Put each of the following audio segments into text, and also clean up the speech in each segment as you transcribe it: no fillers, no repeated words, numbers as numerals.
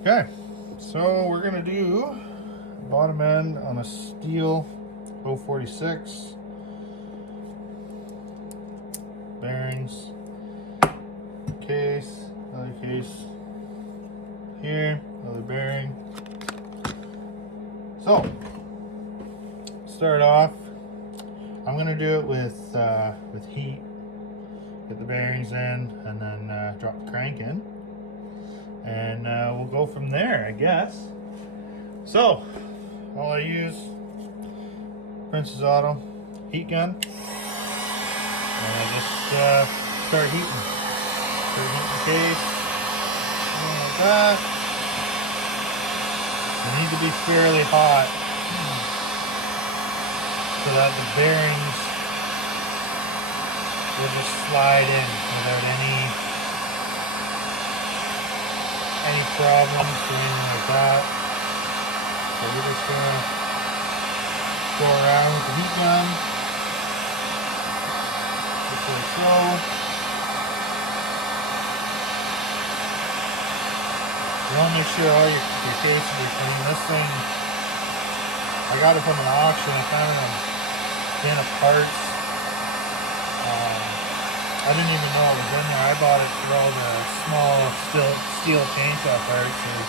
Okay, so we're gonna do bottom end on a Stihl 046. Bearings, case, another case here, another bearing. So, start off, I'm gonna do it with heat. Get the bearings in, and then drop the crank in, and we'll go from there, I guess. So, all I use, Princess Auto heat gun, and I just start heating. Start heating the case, something like that. They need to be fairly hot so that the bearings will just slide in without any problems or anything like that. So we're just gonna go around with the heat gun, just like so. You want to make sure all your cases are clean. This thing, I got it from an auction. I found it in a bin of parts. I didn't even know it was in there. I bought it for all the small steel chainsaw parts. There's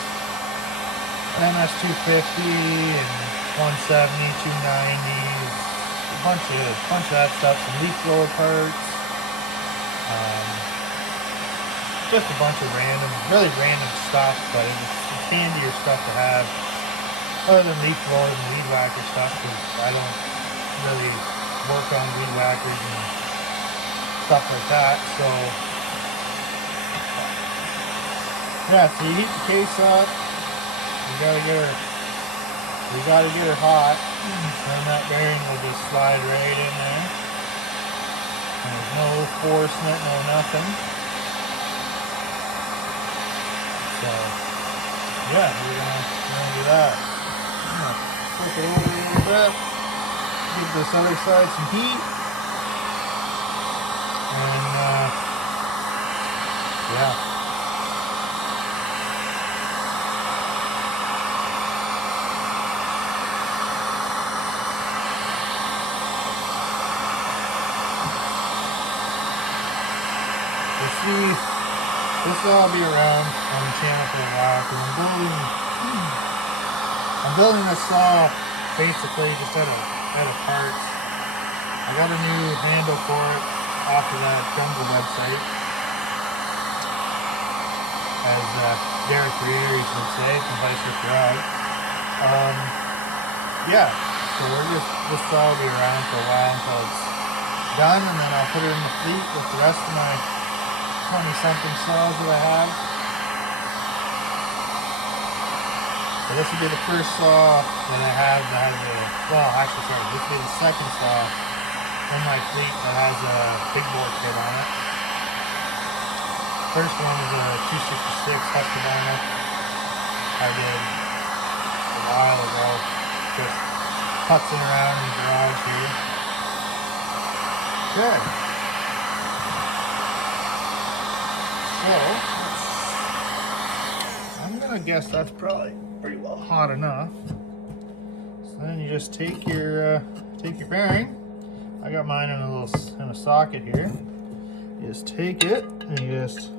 MS-250 and 170, 290s, a bunch of that stuff. Some leaf blower parts. Just a bunch of really random stuff, but it's handier stuff to have other than leaf blowers and weed whacker stuff, because I don't really work on weed whackers and stuff like that. So yeah, so you heat the case up. You gotta get her hot, and that bearing will just slide right in there. And there's no forcing it, no nothing. So yeah, we're gonna do that. Flip it over a little bit. Give this other side some heat. And yeah. This will all be around on the channel for a while, because I'm building this saw basically just out of parts. I got a new handle for it off of that Jungle website, as Derek Creators would say, from Bicycle Garage. Yeah, so this saw will be around for a while until it's done, and then I'll put it in the fleet with the rest of my 20-something saws that I have. So this will be the first saw that I have that has this will be the second saw in my fleet that has a big bore kit on it. First one is a 266 Husqvarna I did a while ago, just putzing around in the garage here. Okay. So, I'm gonna guess that's probably pretty well hot enough. So then you just take your bearing. I got mine in a socket here. You just take it and you just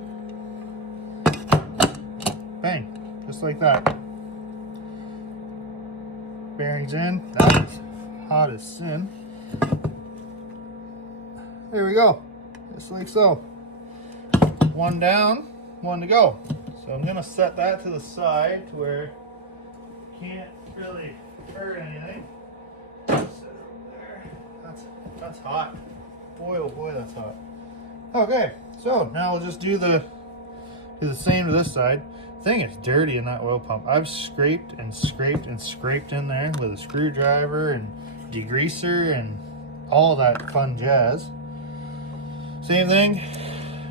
bang, just like that. Bearings in. That's hot as sin. There we go, just like so. One down, one to go. So I'm gonna set that to the side to where it can't really hurt anything. Set it over there. That's hot. Boy, oh boy, that's hot. Okay, so now we'll just do the same to this side. Thing is dirty in that oil pump. I've scraped and scraped and scraped in there with a screwdriver and degreaser and all that fun jazz. Same thing.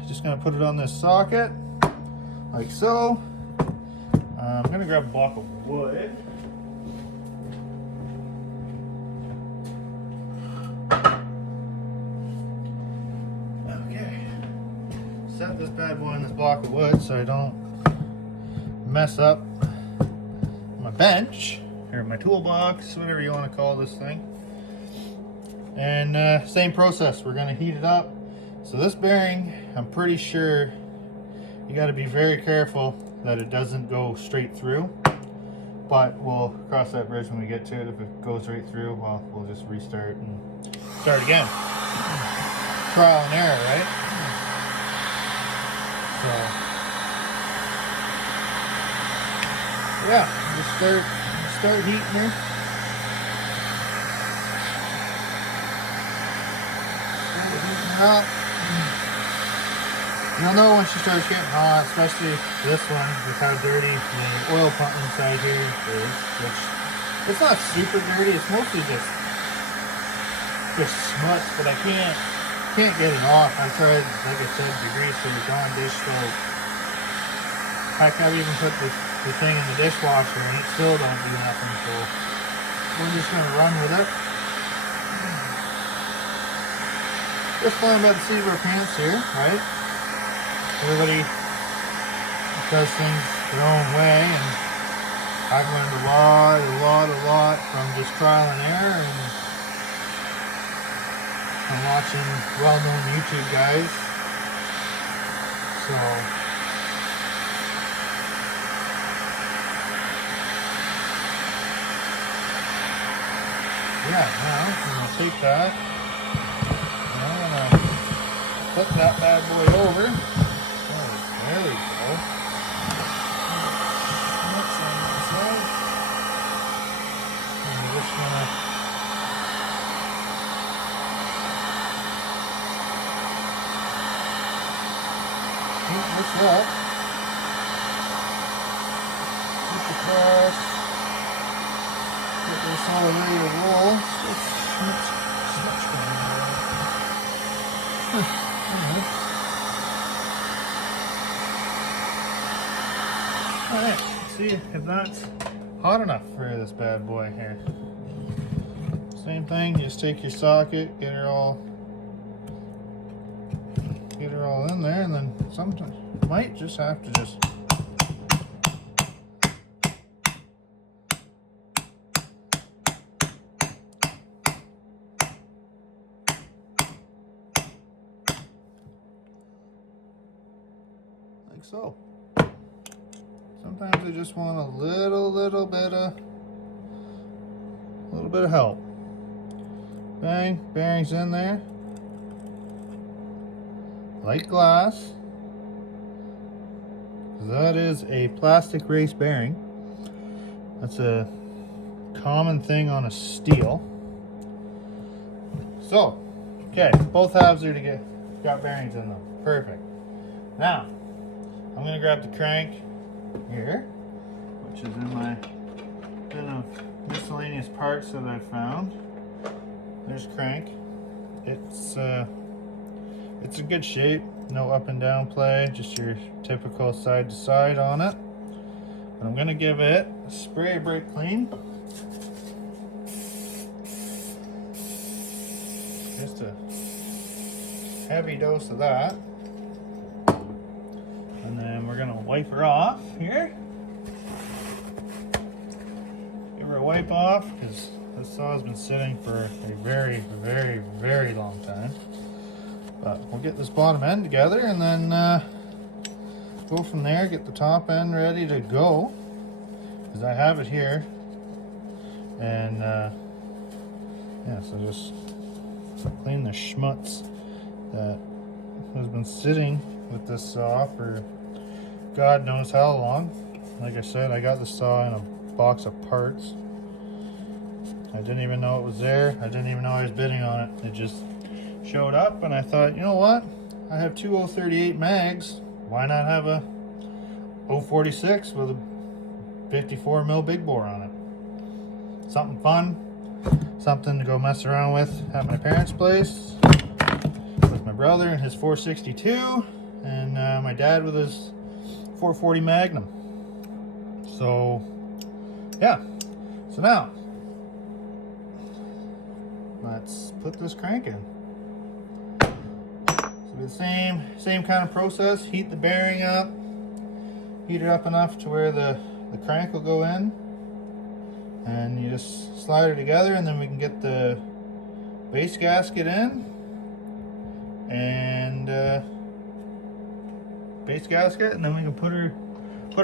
Just gonna put it on this socket, like so. I'm gonna grab a block of wood. Okay. Set this bad boy on this block of wood so I don't mess up my bench or my toolbox, whatever you want to call this thing. And same process, we're going to heat it up. So this bearing, I'm pretty sure you got to be very careful that it doesn't go straight through, but we'll cross that bridge when we get to it. If it goes right through, well, we'll just restart and start again. Trial and error, right? So yeah, just start heating her. Up. You'll know when she starts getting hot, especially this one, with how dirty the oil pump inside here is, which it's not super dirty, it's mostly just smuts, but I can't get it off. I tried, like I said, degreaser, Dawn dish soap. Heck, I've even put the thing in the dishwasher and it still don't do nothing, so we're just gonna run with it. Just flying by the seat of our pants here, right? Everybody does things their own way, and I've learned a lot from just trial and error and from watching well-known YouTube guys. So yeah, now I'm gonna take that. I'm gonna flip that bad boy over. Oh, there we go. That's on that side. And we're just gonna heat this up. Push across. Get this all ready to roll. Smuts going on. Alright, let's see if that's hot enough for this bad boy here. Same thing, you just take your socket, get her all in there, and then sometimes you might just have to just like so. Sometimes I just want a little bit of help. Bang, bearings in there. Like glass. That is a plastic race bearing. That's a common thing on a Stihl. So, okay, both halves are got bearings in them. Perfect. Now, I'm gonna grab the crank here, which is in my bin of miscellaneous parts that I found. There's crank. It's a good shape, no up and down play, just your typical side to side on it. But I'm gonna give it a spray brake clean. Just a heavy dose of that. And then we're gonna wipe her off here. Give her a wipe off, because this saw has been sitting for a very long time. But we'll get this bottom end together and then go from there, get the top end ready to go, because I have it here. And yeah, so just clean the schmutz that has been sitting with this saw for God knows how long. Like I said, I got the saw in a box of parts. I didn't even know it was there. I didn't even know I was bidding on it. It just showed up, and I thought, you know what? I have two 038 mags. Why not have a 046 with a 54 mil big bore on it? Something fun, something to go mess around with at my parents' place with my brother and his 462, and my dad with his 440 Magnum. So yeah, so now let's put this crank in. So the same kind of process. Heat the bearing up, heat it up enough to where the crank will go in, and you just slide it together, and then we can get the base gasket in, and base gasket, and then we can put her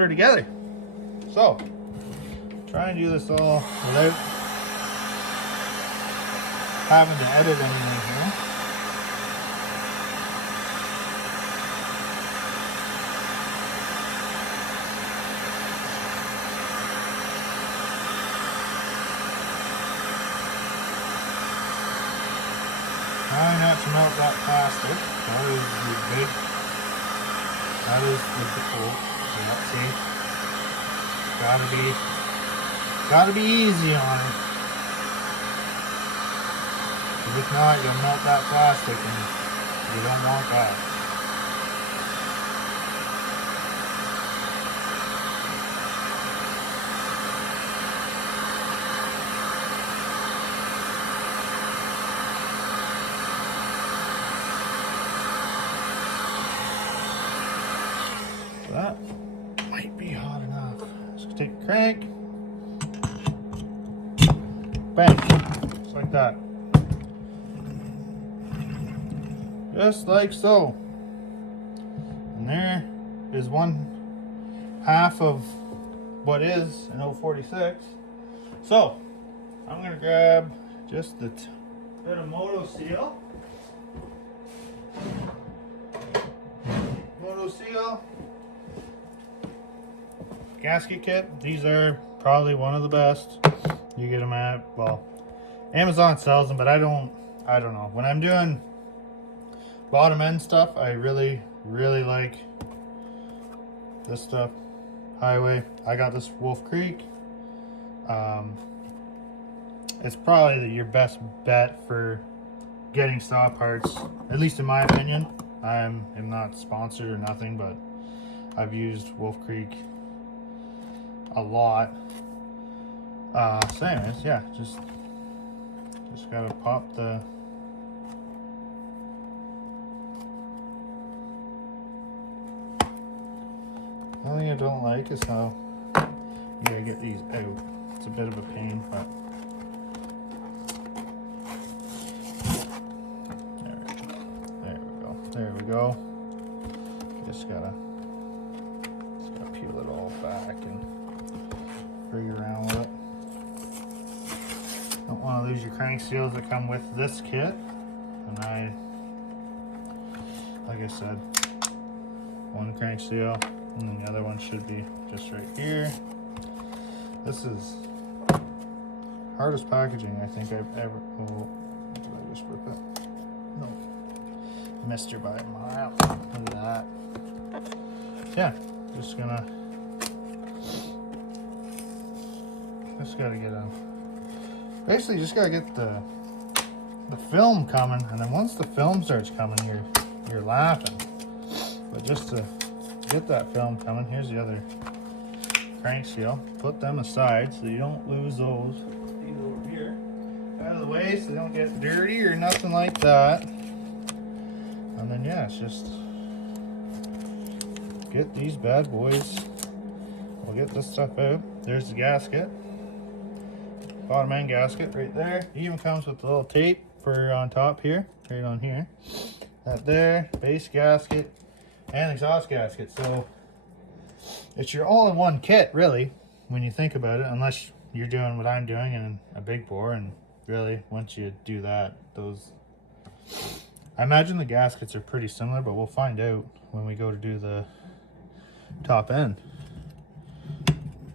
together. So try and do this all without having to edit anything here. Try not to melt that plastic. That is the big. That is the bolt. Yeah, see, gotta be easy on it. Because if not, you'll melt that plastic, and you don't want that. That might be hot enough. So take a crank, bang, just like that. Just like so. And there is 1/2 of what is an 046. So I'm gonna grab just the bit of Moto Stihl. Gasket kit. These are probably one of the best. You get them at, well, Amazon sells them, but I don't know. When I'm doing bottom end stuff, I really like this stuff. Highway. I got this Wolf Creek. It's probably your best bet for getting saw parts, at least in my opinion. I'm not sponsored or nothing, but I've used Wolf Creek a lot. So anyways, yeah, just gotta pop the only thing I don't like is how you gotta get these out. It's a bit of a pain, but there we go. Just gotta peel it all back and bring it around with it. Don't want to lose your crank seals that come with this kit. And like I said, one crank seal, and then the other one should be just right here. This is hardest packaging I think I've ever. Oh, did I just rip it? No. Missed her by a mile. Look at that. Yeah, just gotta get them. Basically, just gotta get the film coming, and then once the film starts coming, you're laughing. But just to get that film coming, here's the other crank seal. Put them aside so you don't lose those. These over here, out of the way, so they don't get dirty or nothing like that. And then yeah, it's just get these bad boys. We'll get this stuff out. There's the gasket. Bottom end gasket right there. It even comes with a little tape for on top here, right on here. That there, base gasket, and exhaust gasket. So it's your all-in-one kit, really, when you think about it, unless you're doing what I'm doing in a big bore. And really, once you do that, those, I imagine the gaskets are pretty similar, but we'll find out when we go to do the top end.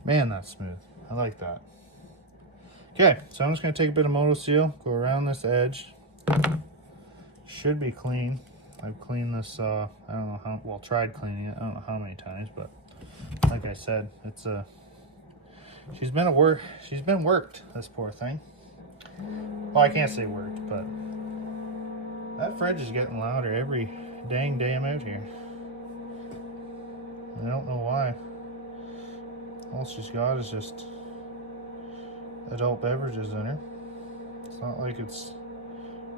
Man, that's smooth. I like that. Okay, so I'm just going to take a bit of Moto Seal, go around this edge. Should be clean. I've cleaned this, I don't know how, well, tried cleaning it. I don't know how many times, but like I said, it's a, she's been worked, this poor thing. Well, I can't say worked, but that fridge is getting louder every dang day I'm out here. I don't know why. All she's got is just adult beverages in her. It's not like it's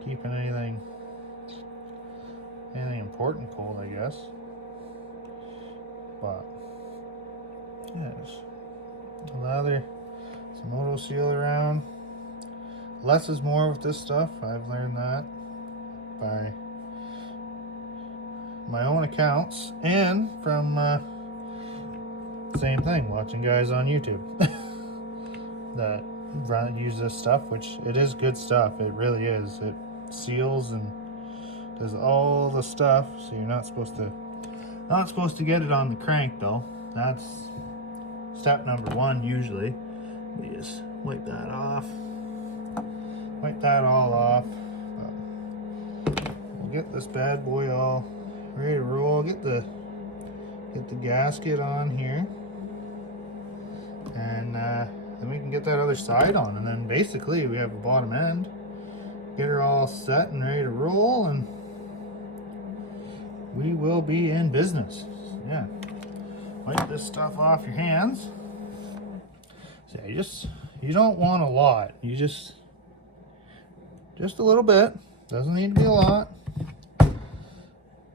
keeping anything important cold, I guess. But Yeah, just lather some auto seal around. Less is more with this stuff. I've learned that by my own accounts and from same thing, watching guys on YouTube that use this stuff, which it is good stuff. It really is. It seals and does all the stuff. So you're not supposed to get it on the crank though. That's step number one usually. We just wipe that off. Wipe that all off. We'll get this bad boy all ready to roll. Get the gasket on here, and then we can get that other side on, and then basically we have a bottom end. Get her all set and ready to roll, and we will be in business. So, yeah, wipe this stuff off your hands. So you don't want a lot. You just a little bit. Doesn't need to be a lot.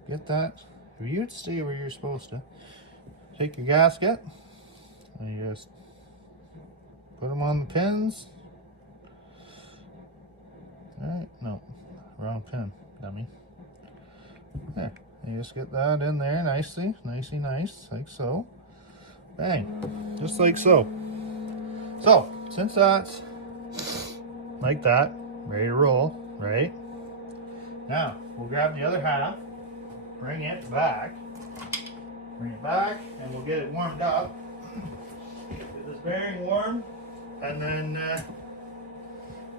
Get that. If you'd stay where you're supposed to, take your gasket and you just put them on the pins. Alright, no, wrong pin, dummy. There, you just get that in there nicely, nice, like so. Bang, just like so. So, since that's like that, ready to roll, right? Now, we'll grab the other half, bring it back, and we'll get it warmed up. Get this bearing warm, and then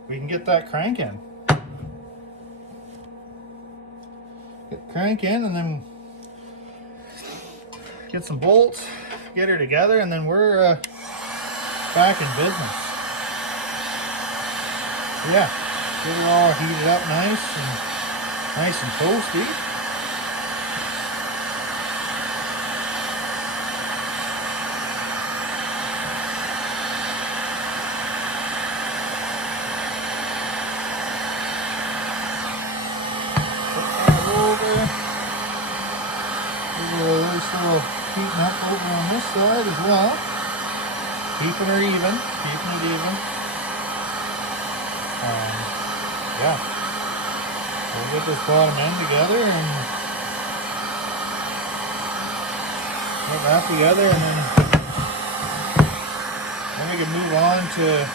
we can get that crank in. Get the crank in, and then get some bolts, get her together, and then we're back in business. Yeah, get it all heated up nice and toasty. Little heating up over on this side as well. Keeping it even. Yeah. We'll get this bottom end together and get that together, and then we can move on to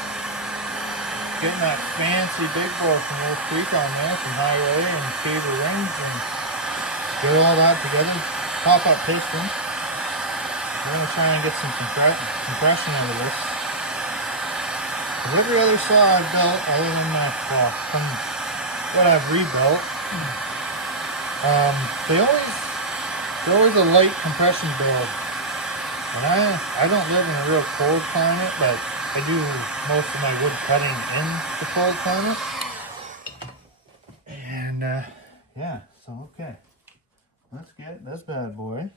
getting that fancy big bore from Wolf Creek on there from Highway and cable rings and get all that together. Pop-up piston. We're going to try and get some compression out of this. Every other saw I've built, other than from what I've rebuilt, they're always a light compression build. And I don't live in a real cold climate, but I do most of my wood cutting in the cold climate. And yeah, so okay. Let's get this bad boy.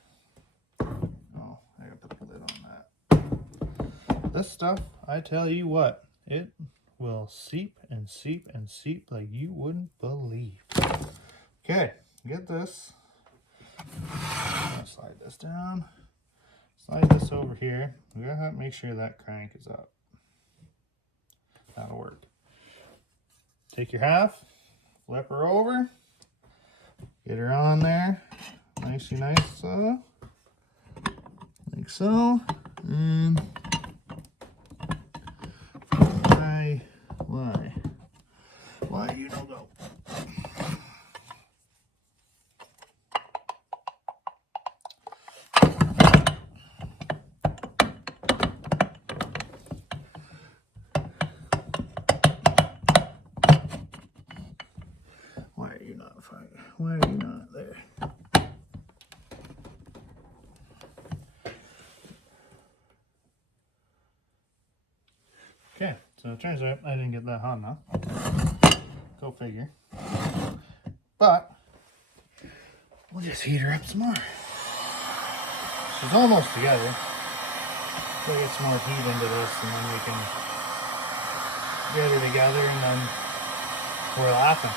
Oh, I gotta put the lid on that. This stuff, I tell you what, it will seep and seep and seep like you wouldn't believe. Okay, get this. I'm gonna slide this down. Slide this over here. We gotta have to make sure that crank is up. That'll work. Take your half, flip her over. Get her on there, nice, like so, and why you don't go? Why are you not there? Okay, so it turns out I didn't get that hot enough. Go figure. But we'll just heat her up some more. She's almost together. We'll get some more heat into this, and then we can get her together, and then we're laughing.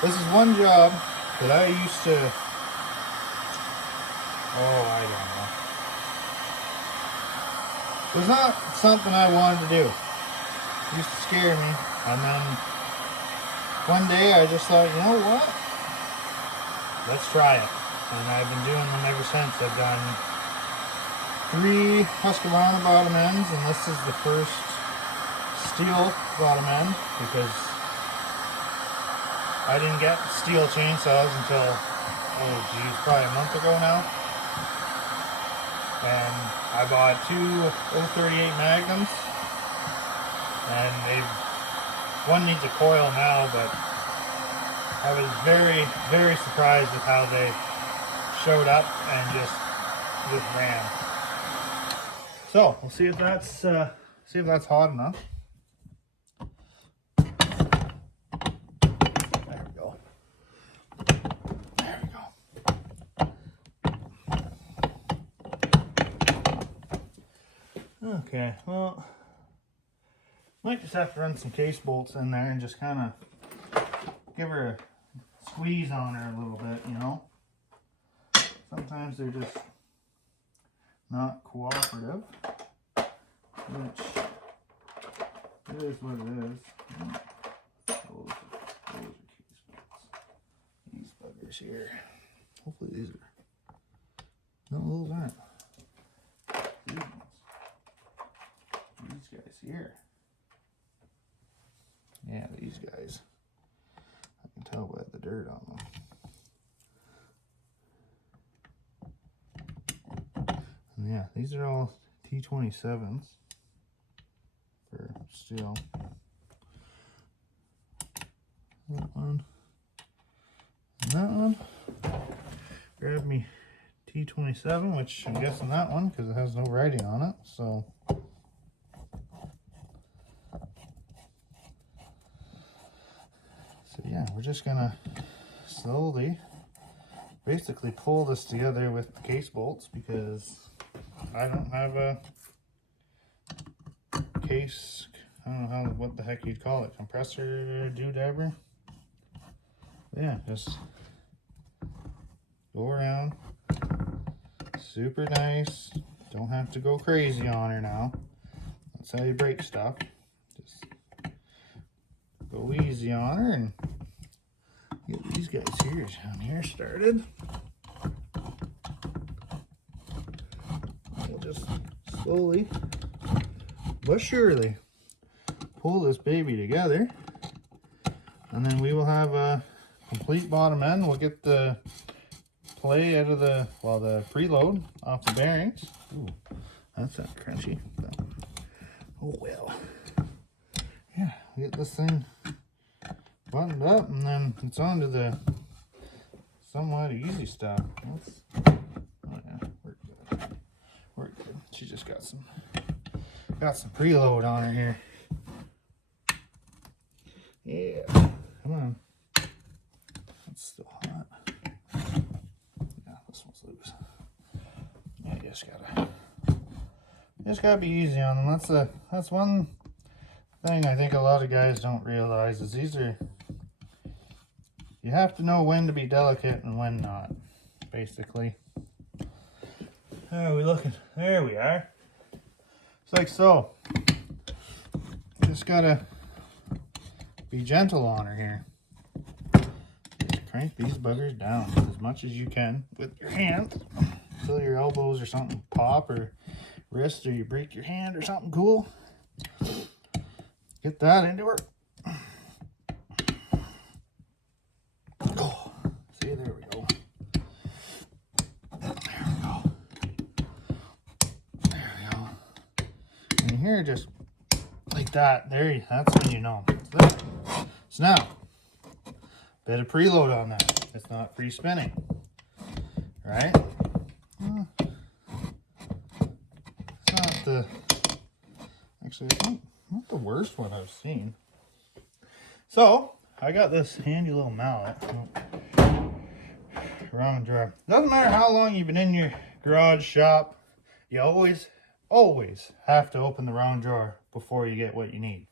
This is one job that I used to, I don't know. was not something I wanted to do. It used to scare me. And then one day I just thought, you know what? Let's try it. And I've been doing them ever since. I've done 3 Husqvarna bottom ends, and this is the first Stihl bottom end because I didn't get Stihl chainsaws until, oh geez, probably a month ago now. And I bought 2 038 Magnums, and one needs a coil now, but I was very, very surprised at how they showed up and just ran. So we'll see if that's hot enough. There we go. There we go. Okay, well, might just have to run some case bolts in there and just kind of give her a squeeze on her a little bit, you know. Sometimes they're just not cooperative, which it is what it is. Those are case bolts. These buggers here. Hopefully these are. No, those aren't. These ones. These guys here. Yeah, these guys. I can tell by the dirt on them. And yeah, these are all T27s for Stihl. That one. And that one. Grab me T27, which I'm guessing that one because it has no writing on it. So yeah, we're just gonna slowly basically pull this together with the case bolts because I don't have a case, I don't know what the heck you'd call it, compressor doodabber. Yeah, just go around, super nice, don't have to go crazy on her now. That's how you break stuff. Just go easy on her and get these guys here down here started. We'll just slowly but surely pull this baby together, and then we will have a complete bottom end. We'll get the play out of the preload off the bearings. Ooh, that's not crunchy, but oh well. Yeah, we get this thing buttoned up, and then it's on to the somewhat easy stuff. Oh yeah, we're good. We're good. She just got some preload on her here. Yeah, come on. That's still hot. Yeah, this one's loose. Yeah, you just gotta be easy on them. That's one thing I think a lot of guys don't realize is you have to know when to be delicate and when not, basically. How are we looking? There we are. It's like so. Just gotta be gentle on her here. Just crank these buggers down as much as you can with your hands until your elbows or something pop, or wrist, or you break your hand or something cool. Get that into her. Oh, see, there we go. There we go. There we go. And here, just like that. That's when you know. So now, bit of preload on that. It's not free spinning, right? It's not actually, it's not the worst one I've seen. So I got this handy little mallet. Wrong drawer. Doesn't matter how long you've been in your garage shop, you always have to open the wrong drawer before you get what you need.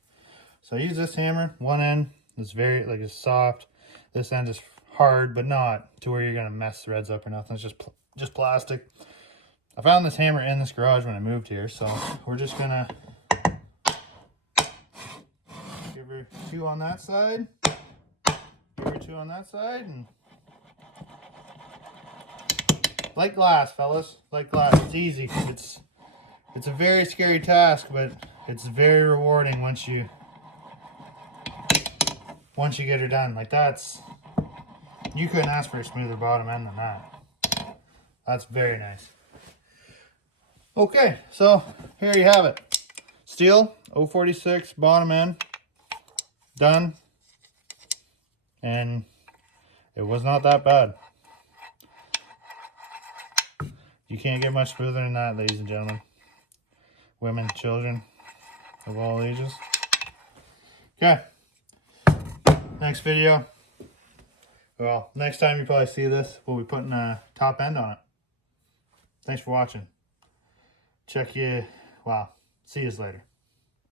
So I use this hammer. One end is it's soft. This end is hard, but not to where you're gonna mess threads up or nothing. It's just plastic. I found this hammer in this garage when I moved here, so we're just gonna give her 2 on that side, give her 2 on that side, and like glass, fellas, like glass. It's easy. It's a very scary task, but it's very rewarding once you get her done. Like you couldn't ask for a smoother bottom end than that. That's very nice. Okay, so here you have it. Stihl 046 bottom end done, and it was not that bad. You can't get much smoother than that, ladies and gentlemen. Women, children of all ages. Okay. Next video. Well, next time you probably see this, we'll be putting a top end on it. Thanks for watching. Wow. See you later.